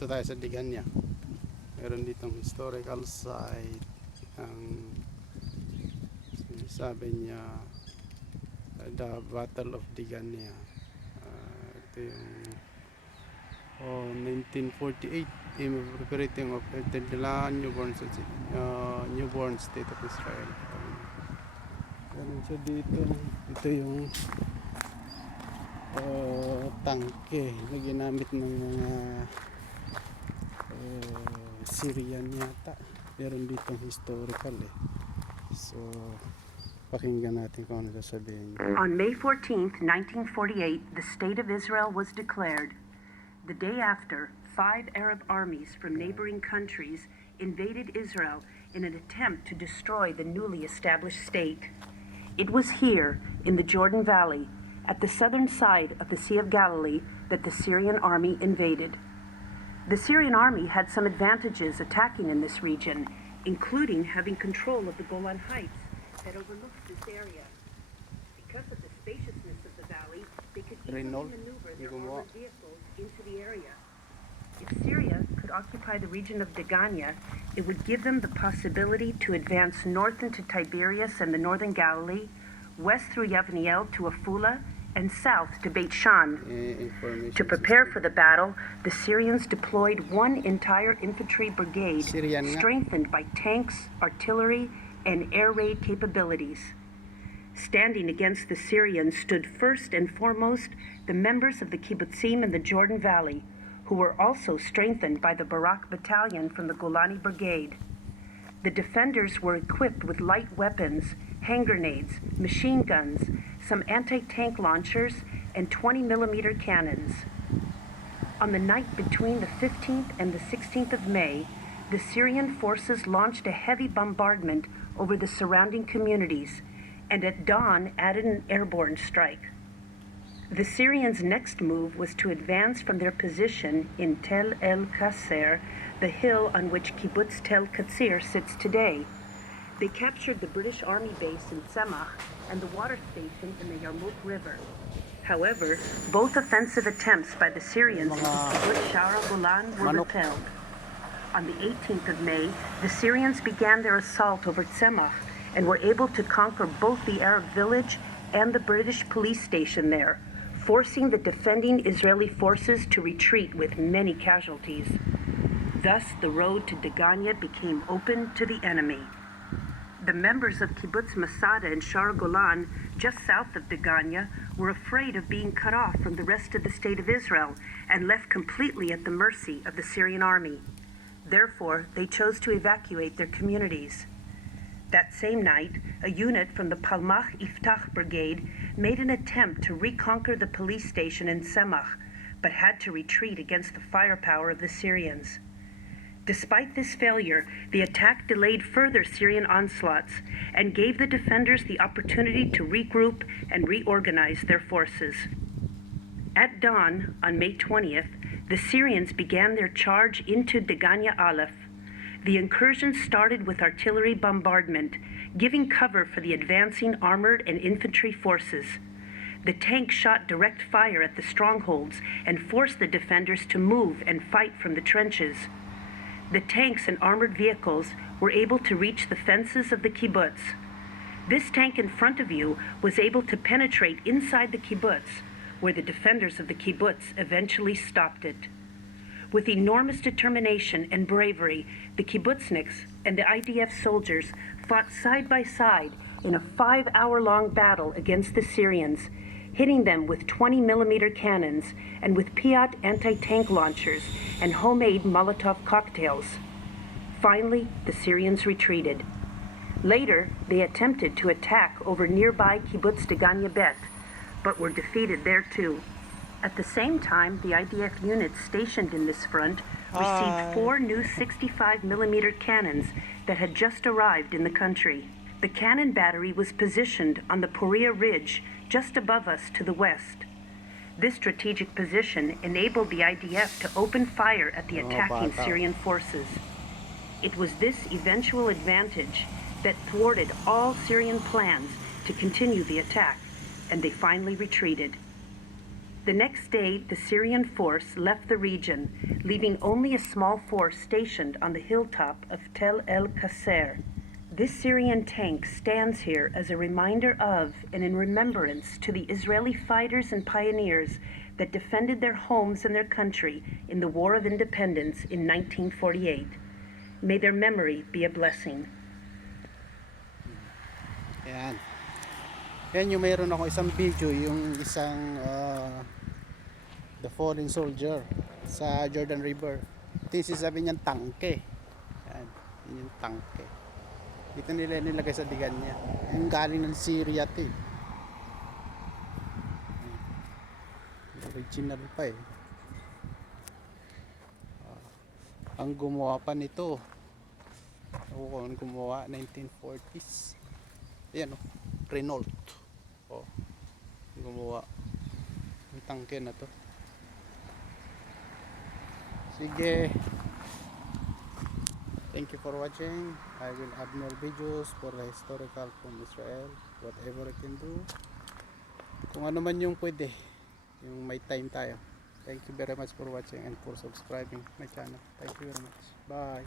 Dito tayo sa Deganya. Meron ditong historical site. Ang sabi niya, the Battle of Deganya. Ito yung 1948 preparating of the newborn state of Israel. Ganun siya dito. Ito yung tangke na ginamit ng mga Syrian yata. Meron ditong historical So pakinggan natin kung ano sasabihin. On May 14th, 1948, the State of Israel was declared. The day after, 5 Arab armies from neighboring countries invaded Israel in an attempt to destroy the newly established state. It was here, in the Jordan Valley, at the southern side of the Sea of Galilee, that the Syrian army invaded. The Syrian army had some advantages attacking in this region, including having control of the Golan Heights that overlooks this area. Because of the spaciousness of the valley, they could easily maneuver their armored vehicles into the area. If Syria could occupy the region of Deganya, it would give them the possibility to advance north into Tiberias and the northern Galilee, west through Yavniel to Afula, and south to Beit Shan. To prepare for the battle, the Syrians deployed one entire infantry brigade, strengthened by tanks, artillery, and air raid capabilities. Standing against the Syrians stood first and foremost the members of the kibbutzim in the Jordan Valley, who were also strengthened by the Barak Battalion from the Golani Brigade. The defenders were equipped with light weapons, hand grenades, machine guns, some anti-tank launchers, and 20mm cannons. On the night between the 15th and the 16th of May, the Syrian forces launched a heavy bombardment over the surrounding communities, and at dawn added an airborne strike. The Syrians' next move was to advance from their position in Tel El Qasser, the hill on which Kibbutz Tel Katsir sits today. They captured the British Army base in Tzemach and the water station in the Yarmouk River. However, both offensive attempts by the Syrians into Kibbutz Shara Golan were repelled. On the 18th of May, the Syrians began their assault over Tzemach and were able to conquer both the Arab village and the British police station there, forcing the defending Israeli forces to retreat with many casualties. Thus, the road to Deganya became open to the enemy. The members of Kibbutz Masada and Shar Golan, just south of Deganya, were afraid of being cut off from the rest of the state of Israel and left completely at the mercy of the Syrian army. Therefore, they chose to evacuate their communities. That same night, a unit from the Palmach Iftach Brigade made an attempt to reconquer the police station in Tzemach, but had to retreat against the firepower of the Syrians. Despite this failure, the attack delayed further Syrian onslaughts and gave the defenders the opportunity to regroup and reorganize their forces. At dawn, on May 20th, the Syrians began their charge into Deganya Aleph. The incursion started with artillery bombardment, giving cover for the advancing armored and infantry forces. The tanks shot direct fire at the strongholds and forced the defenders to move and fight from the trenches. The tanks and armored vehicles were able to reach the fences of the kibbutz. This tank in front of you was able to penetrate inside the kibbutz, where the defenders of the kibbutz eventually stopped it. With enormous determination and bravery, the kibbutzniks and the IDF soldiers fought side by side in a 5-hour-long battle against the Syrians, hitting them with 20mm cannons and with Piat anti-tank launchers and homemade Molotov cocktails. Finally, the Syrians retreated. Later, they attempted to attack over nearby Kibbutz Deganya Bet, but were defeated there too. At the same time, the IDF units stationed in this front received 4 new 65mm cannons that had just arrived in the country. The cannon battery was positioned on the Poria Ridge just above us to the west. This strategic position enabled the IDF to open fire at the attacking Syrian forces. It was this eventual advantage that thwarted all Syrian plans to continue the attack, and they finally retreated. The next day, the Syrian force left the region, leaving only a small force stationed on the hilltop of Tel El Qasser. This Syrian tank stands here as a reminder of and in remembrance to the Israeli fighters and pioneers that defended their homes and their country in the War of Independence in 1948. May their memory be a blessing. Ayan. Yan yung mayroon ako isang video, yung isang the fallen soldier sa Jordan River. Ito yung sinasabi niyang tangke. Yan. Yun yung tangke. Dito nila nilagay sa deganya. Yung galing ng Syria ito eh. Original pa eh. Ang gumawa pa nito, ako kung gumawa 1940s. Ayan oh, Renault. Oh, gumawa yung tangke na to. Sige, thank you for watching. I will add more videos for the historical from Israel, whatever I can do, kung ano man yung pwede, yung may time tayo. Thank you very much for watching and for subscribing my channel. Thank you very much. Bye.